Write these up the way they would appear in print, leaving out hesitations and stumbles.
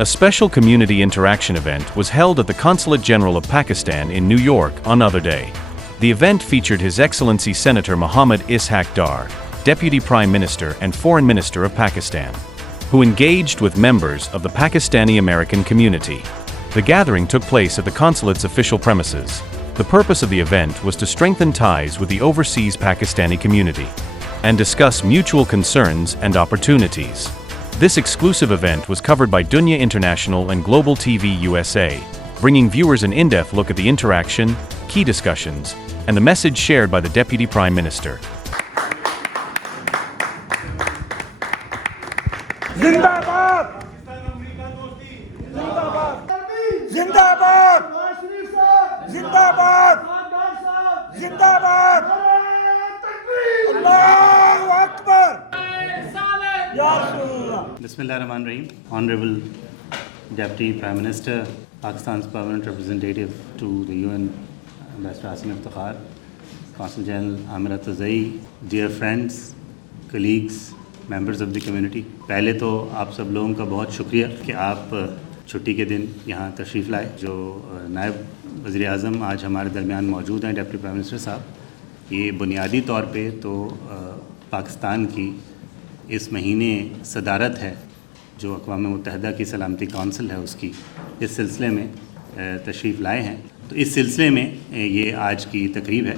A special community interaction event was held at the Consulate General of Pakistan in New York on Other Day. The event featured His Excellency Senator Muhammad Ishaq Dar, Deputy Prime Minister and Foreign Minister of Pakistan, who engaged with members of the Pakistani American community. The gathering took place at the consulate's official premises. The purpose of the event was to strengthen ties with the overseas Pakistani community and discuss mutual concerns and opportunities. This exclusive event was covered by Dunya International and Global TV USA, bringing viewers an in-depth look at the interaction, key discussions, and the message shared by the Deputy Prime Minister. Zindabad! Zindabad! Zindabad! Zindabad! Allahu Akbar! Ya Rasulullah! Bismillahirrahmanirrahim. Honorable Deputy Prime Minister, Pakistan's Permanent Representative to the UN, Ambassador Asim Iftikhar, Consul General Amir Tazai, dear friends, colleagues, members of the community. پہلے تو آپ سب لوگوں کا بہت شکریہ کہ آپ چھٹی کے دن یہاں تشریف لائے. جو نائب وزیر اعظم آج ہمارے درمیان موجود ہیں ڈپٹی پرائم منسٹر صاحب، یہ بنیادی طور پہ تو پاکستان کی اس مہینے صدارت ہے جو اقوام متحدہ کی سلامتی کونسل ہے، اس کی اس سلسلے میں تشریف لائے ہیں. تو اس سلسلے میں یہ آج کی تقریب ہے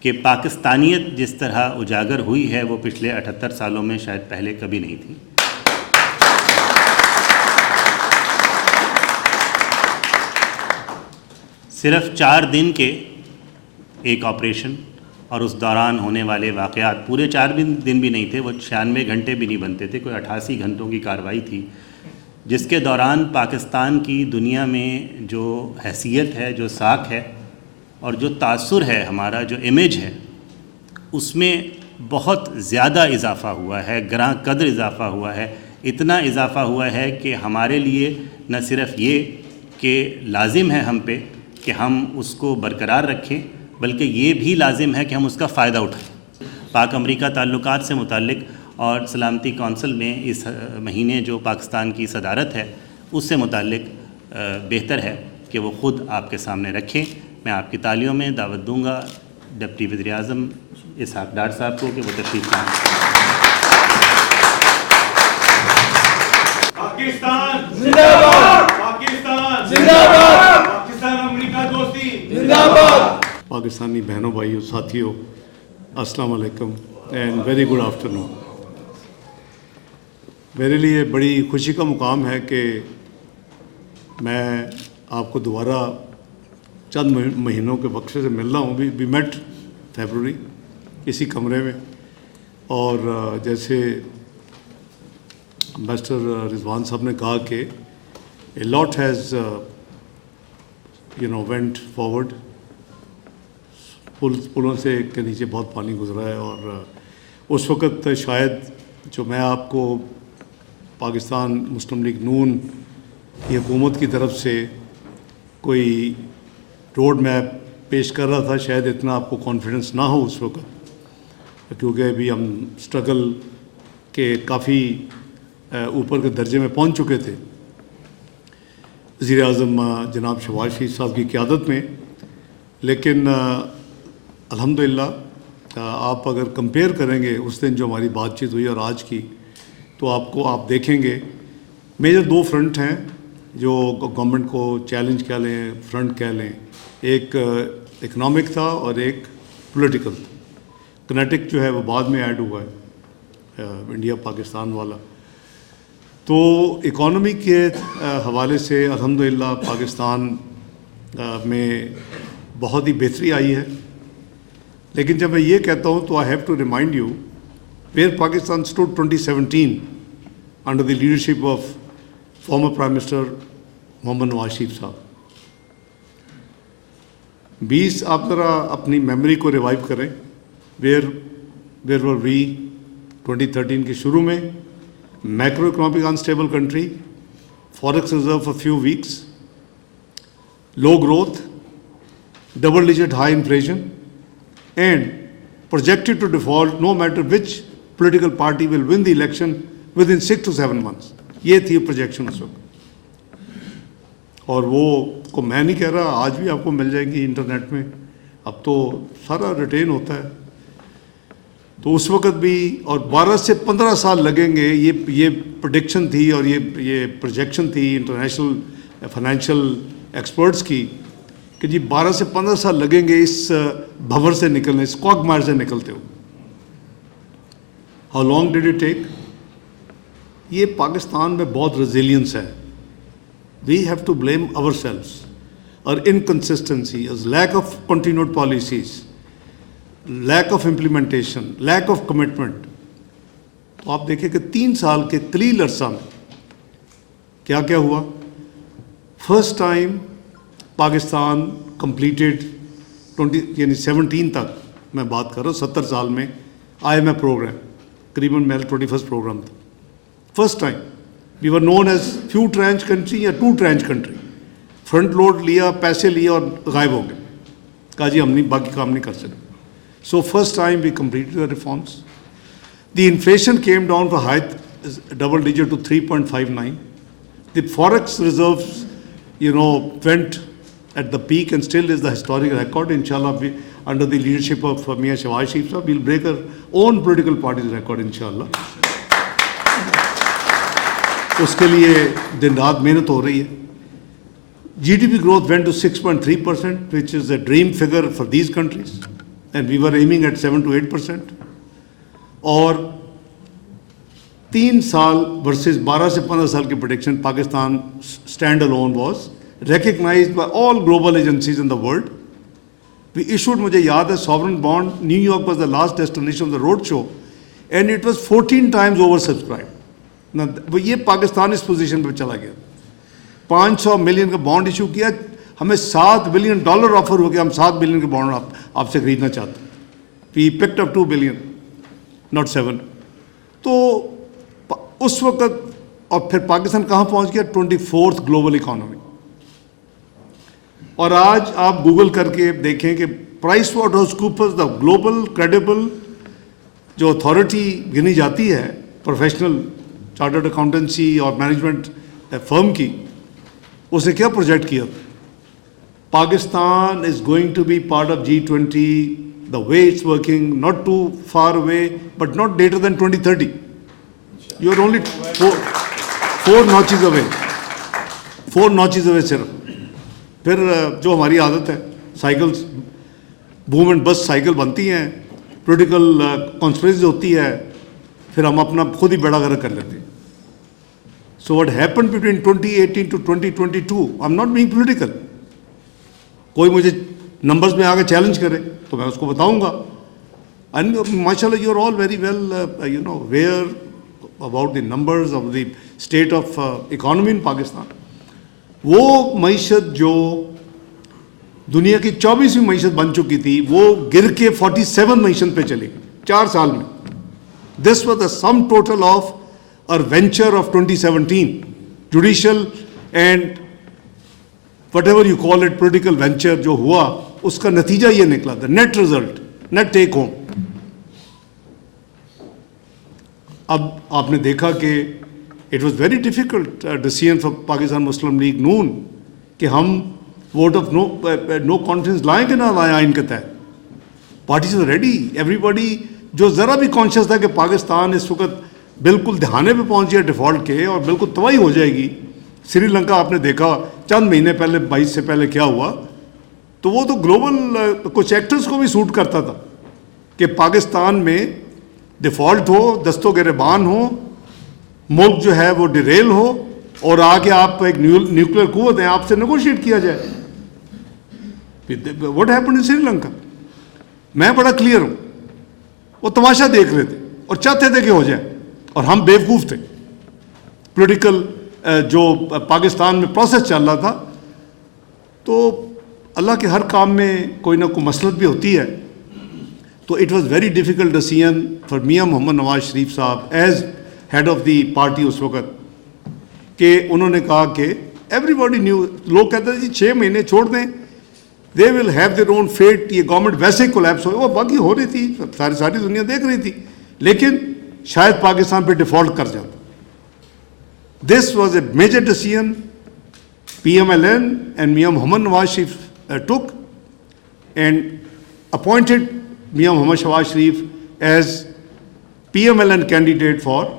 کہ پاکستانیت جس طرح اجاگر ہوئی ہے وہ پچھلے 78 سالوں میں شاید پہلے کبھی نہیں تھی. صرف 4 دن کے ایک آپریشن اور اس دوران ہونے والے واقعات، پورے 4 دن بھی نہیں تھے، وہ 96 گھنٹے بھی نہیں بنتے تھے، کوئی 88 گھنٹوں کی کارروائی تھی، جس کے دوران پاکستان کی دنیا میں جو حیثیت ہے، جو ساکھ ہے اور جو تاثر ہے، ہمارا جو امیج ہے، اس میں بہت زیادہ اضافہ ہوا ہے، گراں قدر اضافہ ہوا ہے. اتنا اضافہ ہوا ہے کہ ہمارے لیے نہ صرف یہ کہ لازم ہے ہم پہ کہ ہم اس کو برقرار رکھیں، بلکہ یہ بھی لازم ہے کہ ہم اس کا فائدہ اٹھائیں. پاک امریکہ تعلقات سے متعلق اور سلامتی کونسل میں اس مہینے جو پاکستان کی صدارت ہے، اس سے متعلق بہتر ہے کہ وہ خود آپ کے سامنے رکھیں. میں آپ کی تالیوں میں دعوت دوں گا ڈپٹی وزیر اعظم اسحاق ڈار صاحب کو کہ وہ تشریف لائیں. پاکستان زندہ باد! پاکستان زندہ باد! پاکستان امریکہ دوستی زندہ باد! پاکستانی بہنوں بھائیوں ساتھیوں، السلام علیکم اینڈ ویری گڈ آفٹرنون. میرے لیے بڑی خوشی کا مقام ہے کہ میں آپ کو دوبارہ چند مہینوں کے وقفے سے مل رہا ہوں. وی میٹ فیبروری اسی کمرے میں، اور جیسے امبیسڈر رضوان صاحب نے کہا کہ اے لاٹ ہیز وینٹ فارورڈ. پلوں سے کے نیچے بہت پانی گزرا ہے، اور اس وقت شاید جو میں آپ کو پاکستان مسلم لیگ نون کی حکومت کی طرف سے کوئی روڈ میپ پیش کر رہا تھا، شاید اتنا آپ کو کانفیڈنس نہ ہو اس وقت، کیونکہ ابھی ہم سٹرگل کے کافی اوپر کے درجے میں پہنچ چکے تھے وزیر اعظم جناب شہباز شریف صاحب کی قیادت میں. لیکن الحمدللہ آپ اگر کمپیئر کریں گے اس دن جو ہماری بات چیت ہوئی اور آج کی، تو آپ دیکھیں گے میجر 2 فرنٹ ہیں جو گورنمنٹ کو چیلنج کہہ لیں، فرنٹ کہہ لیں. ایک اکنامک تھا اور ایک پولیٹیکل تھا. کنیٹک جو ہے وہ بعد میں ایڈ ہوا ہے، انڈیا پاکستان والا. تو اکانومی کے حوالے سے الحمدللہ پاکستان میں بہت ہی بہتری آئی ہے. لیکن جب میں یہ کہتا ہوں تو I have to remind you where Pakistan stood 2017 under the leadership of former prime minister Muhammad Nawaz Sharif sahib. 20 آپ ذرا اپنی میموری کو ریوائیو کریں. ویئر ور وی 2013 کے شروع میں؟ Macro economic instable country, forex reserve for few weeks, low growth, double digit high inflation, and projected to default no matter which political party will win the election within 6 to 7 months. یہ تھی projection اس وقت. اور وہ کو میں نہیں کہہ رہا, آج بھی آپ کو مل جائیں گی انٹرنیٹ میں, اب تو سارا ریٹین ہوتا ہے. تو اس وقت بھی, اور 12 سے 15 سال لگیں گے, یہ پریڈکشن تھی اور یہ پروجیکشن تھی انٹرنیشنل فائنینشیل ایکسپرٹس کی کہ جی 12 سے 15 سال لگیں گے اس بھنور سے نکلنے, اس کوگمار سے نکلتے ہو. How long did it take? یہ پاکستان میں بہت ریزیلینس ہے. وی ہیو ٹو بلیم اوور سیلوز. اور inconsistency, lack of continued policies, lack of implementation, lack of commitment. تو آپ دیکھیں کہ 3 سال کے قلیل عرصہ میں کیا کیا ہوا. فرسٹ ٹائم پاکستان کمپلیٹڈ 17 تک میں بات کر رہا ہوں, 70 سال میں IMF پروگرام, قریباً محل 21st پروگرام تھا. First time we were known as few tranche country یا 2 ٹرانچ کنٹری. فرنٹ لوڈ لیا, پیسے لیا اور غائب ہو گئے, کہا جی ہم نہیں, باقی کام نہیں کر سکتے. So first time we completed the reforms. The inflation came down from high double digit to 3.59. The forex reserves, went at the peak and still is the historic record. Inshallah, under the leadership of Mian Shehbaz Sharif Sahab, we'll break our own political party's record, inshallah. اس کے لیے دن رات محنت ہو رہی ہے. GDP growth went to 6.3%, which is a dream figure for these countries. And we were aiming at 7 to 8%. اور 3 سال versus 12 سے 15 سال کی prediction, Pakistan stand alone was recognized by all global agencies in the world. We issued, مجھے یاد ہے, sovereign bond. New York was the last destination of the road show, and it was 14 times oversubscribed. یہ پاکستان اس position پہ چلا گیا. 500 million کا bond issue کیا, ہمیں $7 بلین آفر ہو گیا, ہم 7 بلین کے بانڈ آپ سے خریدنا چاہتے ہیں. وی پکڈ اپ 2 بلین, ناٹ 7. تو اس وقت, اور پھر پاکستان کہاں پہنچ گیا, 24th گلوبل اکانومی. اور آج آپ گوگل کر کے دیکھیں کہ price واٹرہاؤس Coopers, the global credible جو اتھارٹی گنی جاتی ہے پروفیشنل چارٹرڈ اکاؤنٹنسی اور مینجمنٹ فرم کی, اس نے کیا پروجیکٹ کیا, Pakistan is going to be part of G20, the way it's working, not too far away, but not later than 2030. You are only four notches away. 4 notches away صرف. پھر جو ہماری عادت ہے, سائیکلز, بوم اینڈ بس cycle بنتی ہیں, political conspiracy ہوتی ہے, پھر ہم اپنا خود ہی بیڑا غرق کر لیتے ہیں. So what happened between 2018 to 2022, I'm not being political. کوئی مجھے نمبرز میں آگے چیلنج کرے تو میں اس کو بتاؤں گا. اینڈ ماشاء اللہ you are all very well aware about the numbers of the state of economy in Pakistan. وہ معیشت جو دنیا کی 24ویں معیشت بن چکی تھی, وہ گر کے 47 معیشت پہ چلی 4 سال میں. This was the sum total of our venture of 2017 judicial and whatever you call it political venture جو ہوا, اس کا نتیجہ یہ نکلا تھا, net result, net take home. اب آپ نے دیکھا کہ it was very difficult decision for Pakistan Muslim League Noon کہ ہم ووٹ آف نو کانفیڈنس لائیں کہ نہ لائیں آئین کے تحت. Parties are ready, everybody جو ذرا بھی کانشیس تھا کہ پاکستان اس وقت بالکل دہانے پہ پہنچ گیا ڈیفالٹ کے اور بالکل تباہی ہو جائے گی. سری لنکا آپ نے دیکھا چند مہینے پہلے 22 سے پہلے کیا ہوا, تو وہ تو گلوبل کچھ ایکٹرز کو بھی سوٹ کرتا تھا کہ پاکستان میں ڈیفالٹ ہو, دستوں گریبان ہو, ملک جو ہے وہ ڈیریل ہو, اور آگے آپ ایک نیوکلیر قوت ہیں, آپ سے نیگوشیٹ کیا جائے. What happened in Sri Lanka, میں بڑا کلیئر ہوں, وہ تماشا دیکھ رہے تھے اور چاہتے تھے کہ ہو جائے, اور ہم بیوقوف تھے. پولیٹیکل جو پاکستان میں پروسیس چل رہا تھا, تو اللہ کے ہر کام میں کوئی نہ کوئی مصلحت بھی ہوتی ہے. تو it was very difficult decision for Mian Muhammad Nawaz Sharif sahib as head of the party اس وقت, کہ انہوں نے کہا کہ ایوری باڈی نیو, لوگ کہتے ہیں جی 6 مہینے چھوڑ دیں, they will have their own fate, یہ گورنمنٹ ویسے ہی کولیپس ہو, وہ باقی ہو رہی تھی, ساری دنیا دیکھ رہی تھی, لیکن شاید پاکستان پہ ڈیفالٹ کر جاتا. This was a major decision PMLN and Mia Mohammad Nawaz Sharif took and appointed Mia Mohammad Shahbaz Sharif as PMLN candidate for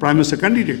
Prime Minister candidate.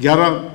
11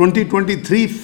2023.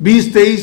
2023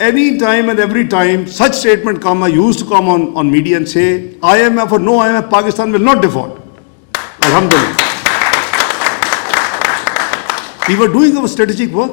Any time and every time such statement come, I used to come on media and say, IMF or no IMF, Pakistan will not default. Alhamdulillah. We were doing our strategic work.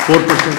4%.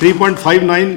3.59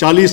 40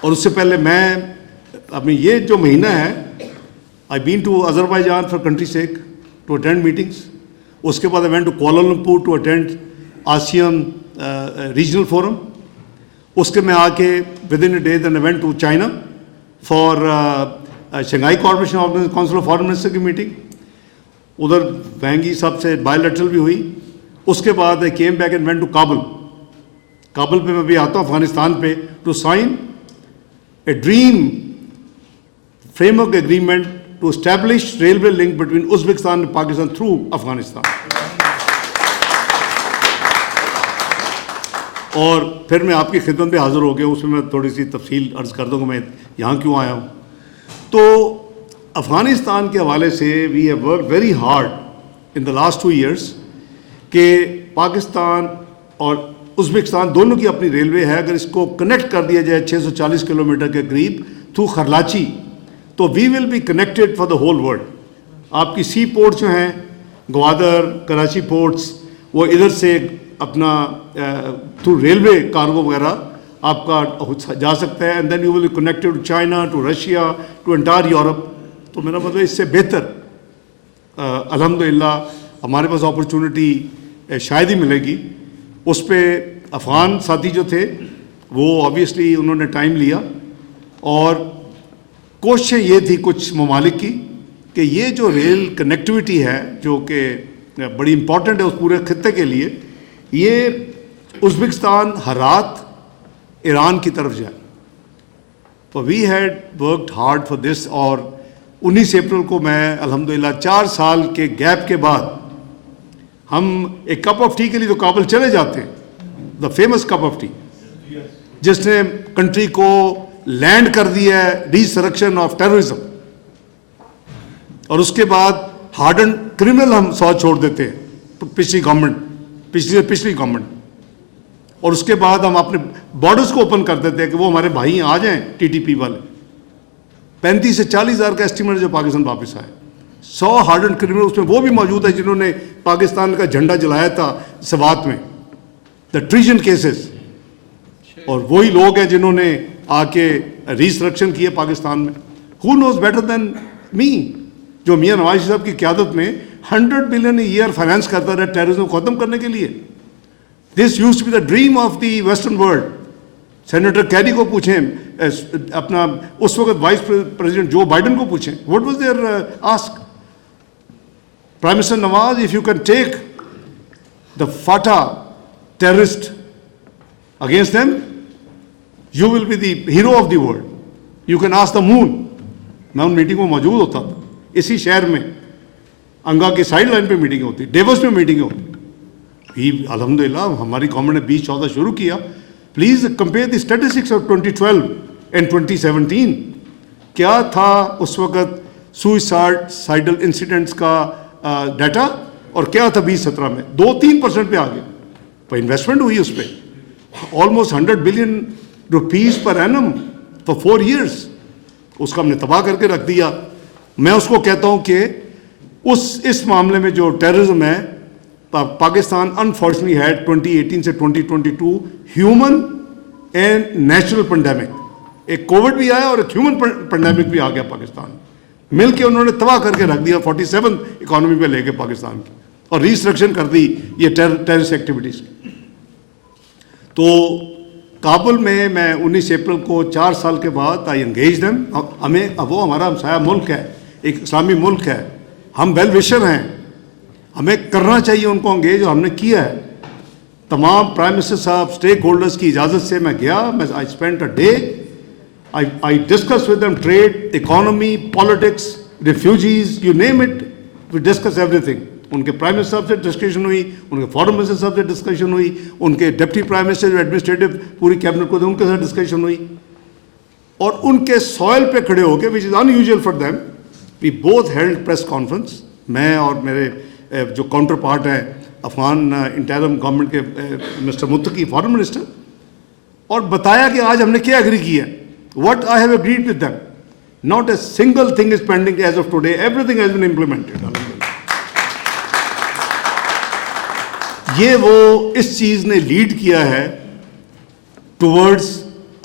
اور اس سے پہلے میں اپنی یہ جو مہینہ ہے I been to Azerbaijan for country sake to attend meetings. اس کے بعد I went to Kuala Lumpur to attend ASEAN regional forum. اس کے میں آ کے within a day then I went to China for Shanghai cooperation council of foreign minister کی میٹنگ. ادھر وینگی صاحب سے بائیلیٹرل بھی ہوئی. اس کے بعد I came back and went to Kabul. Kabul پہ میں بھی آتا ہوں افغانستان پہ to sign a dream framework agreement to establish railway link between Uzbekistan and Pakistan through Afghanistan. اور پھر میں آپ کی خدمت میں حاضر ہو گیا. اس میں میں تھوڑی سی تفصیل عرض کر دوں گا میں یہاں کیوں آیا ہوں. تو افغانستان کے حوالے سے we have work very hard in the last 2 years کہ پاکستان اور ازبکستان دونوں کی اپنی ریلوے ہے. اگر اس کو کنیکٹ کر دیا جائے 640 کلومیٹر کے قریب تھرو خرلاچی تو we will be connected for the whole world. آپ کی سی پورٹ جو ہیں گوادر کراچی پورٹس وہ ادھر سے اپنا تھرو ریلوے کارگو وغیرہ آپ کا جا سکتا ہے. And then you will be connected to China to Russia to entire Europe. تو میرا مطلب اس سے بہتر الحمدللہ ہمارے پاس اپرچونٹی شاید ہی ملے گی. اس پہ افغان ساتھی جو تھے وہ آبویسلی انہوں نے ٹائم لیا اور کوششیں یہ تھی کچھ ممالک کی کہ یہ جو ریل کنیکٹیوٹی ہے جو کہ بڑی امپورٹنٹ ہے اس پورے خطے کے لیے یہ ازبکستان ہرات ایران کی طرف جائے. تو we had worked hard for this. اور 19 اپریل کو میں الحمدللہ 4 سال کے گیپ کے بعد ہم ایک کپ آف ٹی کے لیے تو کابل چلے جاتے ہیں, the famous cup of T جس نے کنٹری کو لینڈ کر دیا ہے ڈیسٹرکشن آف ٹیررزم. اور اس کے بعد ہارڈن کرمنل ہم 100 چھوڑ دیتے ہیں پچھلی گورنمنٹ. اور اس کے بعد ہم اپنے بارڈرز کو اوپن کر دیتے ہیں کہ وہ ہمارے بھائی آ جائیں ٹی ٹی پی والے. 35 سے 40 ہزار کا اسٹیمیٹ جو پاکستان واپس آئے. 100 ہارڈن کرمنل اس میں وہ بھی موجود ہے جنہوں نے پاکستان کا جھنڈا جلایا تھا سوات میں, دا ٹریجن کیسز. اور وہی لوگ ہیں جنہوں نے آ کے ریسٹرکشن کیے پاکستان میں. ہو نوز بیٹر دین می. جو میاں نواز صاحب کی قیادت میں 100 بلین ایئر فائنانس کرتا رہا ٹیررزم کو ختم کرنے کے لیے. This used to be the dream of the western world. Senator Kerry کو پوچھیں, اپنا اس وقت وائس پریزیڈنٹ جو بائیڈن کو پوچھیں, what was there ask. Prime minister Nawaz, if you can take the Fatah terrorist against them, you will be the hero of the world. You can ask the moon. میں ان meeting میں موجود ہوتا تھا اسی شہر میں. انگا کے سائڈ لائن پہ میٹنگیں ہوتی, ڈیوس میں میٹنگیں ہوتی. الحمدللہ ہماری گورنمنٹ نے 2014 شروع کیا. Please compare the statistics of 2012 and 2017. کیا تھا اس وقت سوئسائڈل انسیڈنٹس کا ڈیٹا اور کیا تھا 2017 میں. 2-3% پہ آ گیا. پر انویسٹمنٹ ہوئی اس پہ almost 100 billion rupees per annum for 4 years. اس کا ہم نے تباہ کر کے رکھ دیا. میں اس کو کہتا ہوں کہ اس معاملے میں جو ٹیررزم ہے پاکستان انفارچونیٹلی ہے 2018 سے 2022 ہیومن اینڈ نیچرل پینڈیمک. ایک کووڈ بھی آیا اور ایک ہیومن پینڈیمک بھی آ گیا پاکستان. مل کے انہوں نے تباہ کر کے رکھ دیا 47 اکانومی پہ لے کے پاکستان کی, اور ریسٹرکشن کر دی یہ ٹیررسٹ ایکٹیویٹیز. تو کابل میں 19 اپریل کو 4 سال کے بعد آئی انگیج دیم. ہمیں وہ ہمارا ہمسایہ ملک ہے, ایک اسلامی ملک ہے, ہم ویل وشر ہیں, ہمیں کرنا چاہیے ان کو انگیج, اور ہم نے کیا ہے. تمام پرائم منسٹر صاحب اسٹیک ہولڈرز کی اجازت سے میں گیا. I spend a day. I discussed with them trade, economy, politics, refugees, you name it, we discussed everything. ان کے پرائم منسٹر صاحب سے ڈسکشن ہوئی, ان کے فارن منسٹر صاحب سے ڈسکشن ہوئی, ان کے ڈپٹی پرائم منسٹر جو ایڈمنسٹریٹو پوری کیبنٹ کو تھے ان کے ساتھ ڈسکشن ہوئی. اور ان کے سوئل پہ کھڑے ہو کے, which is unusual for them, we both held press conference. میں اور میرے جو کاؤنٹر پارٹ ہیں افغان انٹرم گورنمنٹ کے مسٹر متقی فارن منسٹر, اور بتایا کہ آج ہم نے کیا ایگری کیا ہے. What I have agreed with them. Not a single thing is pending as of today. Everything has been implemented. یہ وہ اس چیز نے لیڈ کیا ہے towards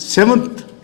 7th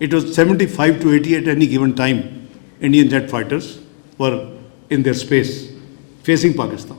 it was 75 to 80 at any given time, Indian jet fighters were in their space facing Pakistan.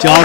4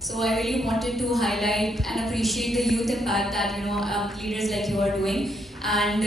So I really wanted to highlight and appreciate the youth impact that leaders like you are doing, and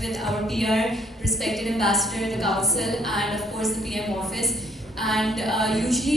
with our PR, respected ambassador, the council, and of course the PM office, and usually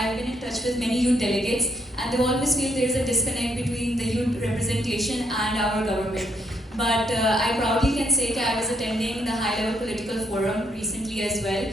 I've been in touch with many youth delegates, and they always feel there is a disconnect between the youth representation and our government. But I proudly can say that I was attending the high-level political forum recently as well.